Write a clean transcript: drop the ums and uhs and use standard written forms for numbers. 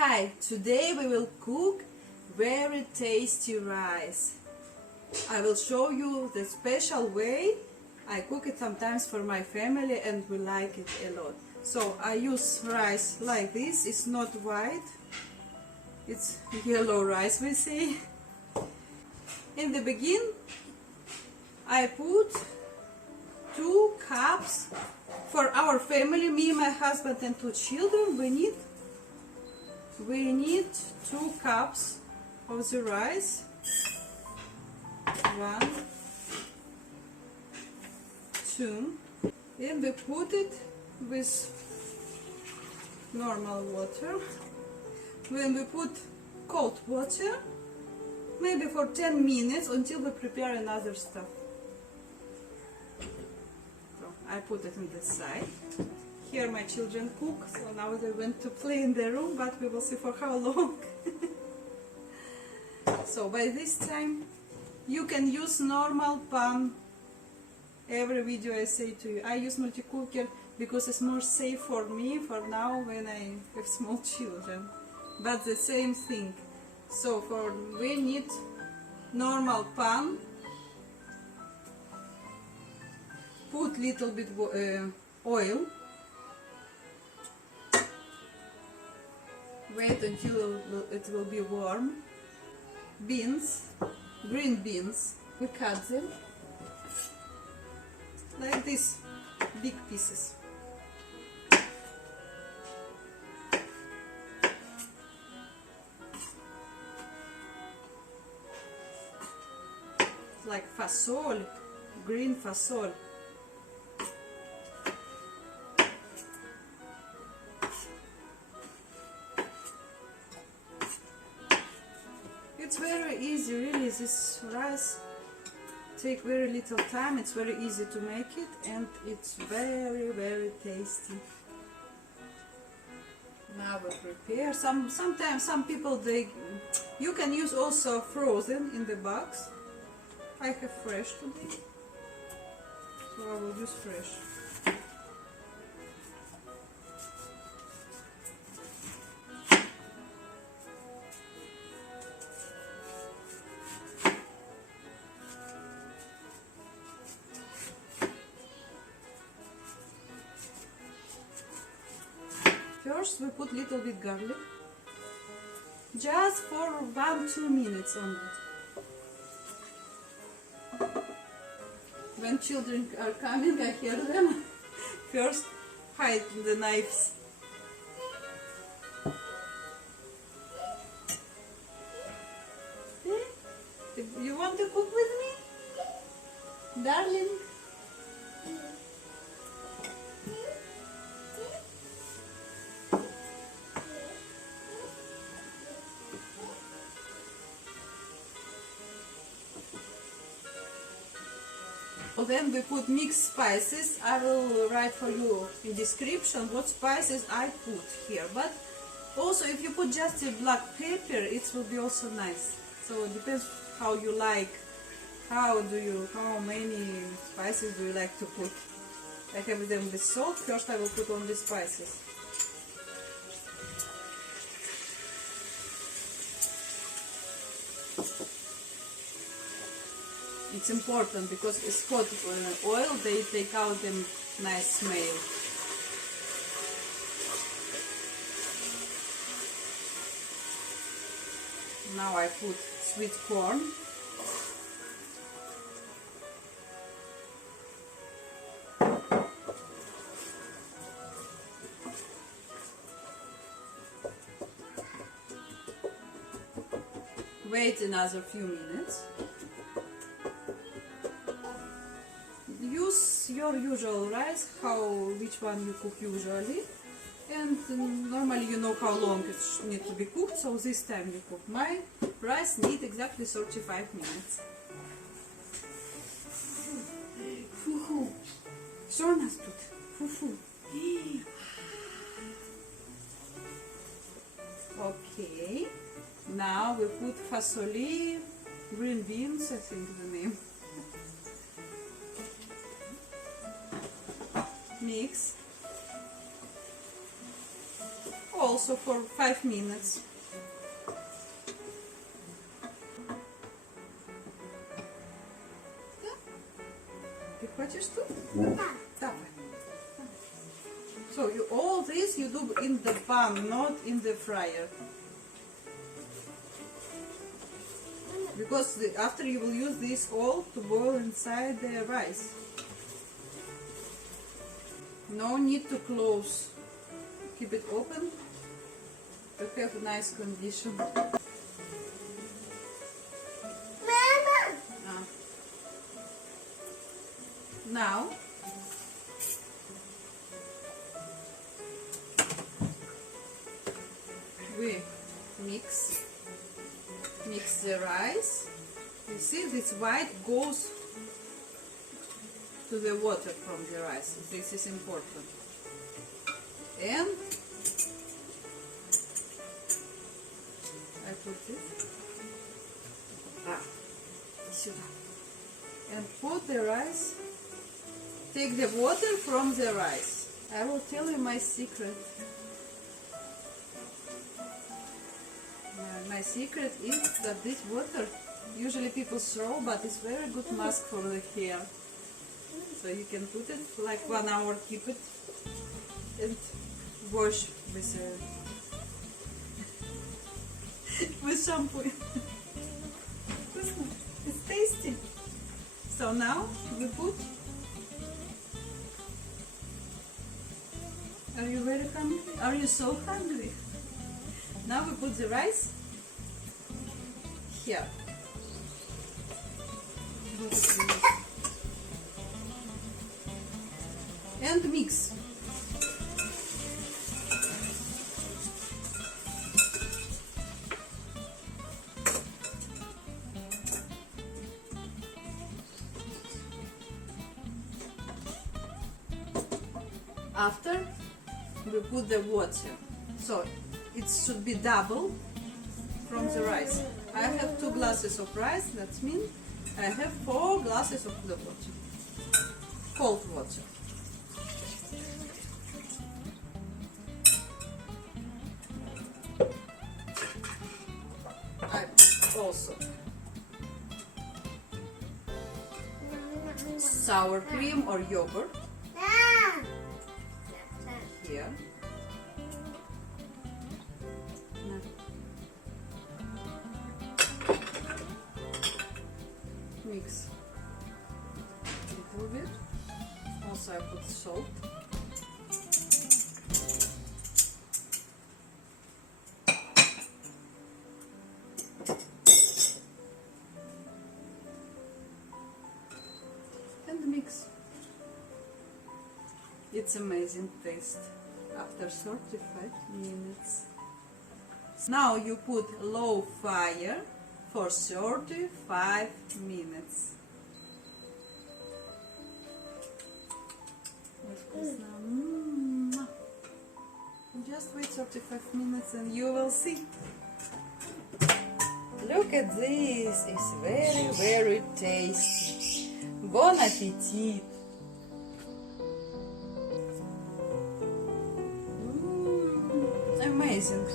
Hi, today we will cook very tasty rice. I will show you the special way I cook it sometimes for my family and we like it a lot. So I use rice like this. It's not white, it's yellow rice we say. In the beginning I put 2 cups for our family, me, my husband and 2 children. We need 2 cups of the rice. 1, 2, and we put it with normal water. When we put cold water, maybe for 10 minutes until we prepare another stuff. So I put it on the side. Here my children cook, so now they went to play in the room, but we will see for how long. So by this time you can use normal pan. Every video I say to you, I use multi-cooker because it's more safe for me for now when I have small children. But the same thing. So we need normal pan. Put little bit oil. Wait until it will be warm. Beans, green beans, we cut them like this, big pieces. Like fasole, green fasole. It's very easy, really. This rice take very little time. It's very easy to make it, and it's very tasty. Now we prepare. Sometimes some people you can use also frozen in the box. I have fresh today, so I will use fresh. First we put little bit garlic, just for 1-2 minutes only. When children are coming, I hear them. First, hide the knives. You want to cook with me, darling? Then we put mixed spices. I will write for you in description what spices I put here. But also if you put just a black pepper, it will be also nice. So it depends how you like. How many spices do you like to put? I have them with salt. First I will put on the spices. It's important because it's hot oil, they take out the nice smell. Now I put sweet corn. Wait another few minutes. Use your usual rice, which one you cook usually, and normally you know how long it needs to be cooked, so this time you cook. My rice needs exactly 35 minutes. Фу-фу. Что у нас тут? Фу-фу. Okay, now we put fasole, green beans, I think the name. Mix. also for 5 minutes. Ты хочешь тут? Давай. So all this you do in the pan, not in the fryer. Because after you will use this all to boil inside the rice. No need to close. Keep it open to have a nice condition. Now we mix the rice. You see this white goes to the water from the rice. This is important. And I put it and put the rice. Take the water from the rice. I will tell you my secret. My secret is that this water usually people throw, but it's very good mask for the hair. So you can put it like 1 hour, keep it, and wash with with shampoo. It's tasty. So now we put. Are you very hungry? Are you so hungry? Now we put the rice here. And mix. After we put the water, so it should be double from the rice. I have 2 glasses of rice, that means I have 4 glasses of the water, cold water. I also sour cream or yogurt here. Mix a little bit. Also I put salt. And mix. It's amazing taste after 35 minutes. Now you put low fire for 35 minutes. Just wait 35 minutes and you will see. Look at this, it's very, very tasty. Bon appetit! Amazing.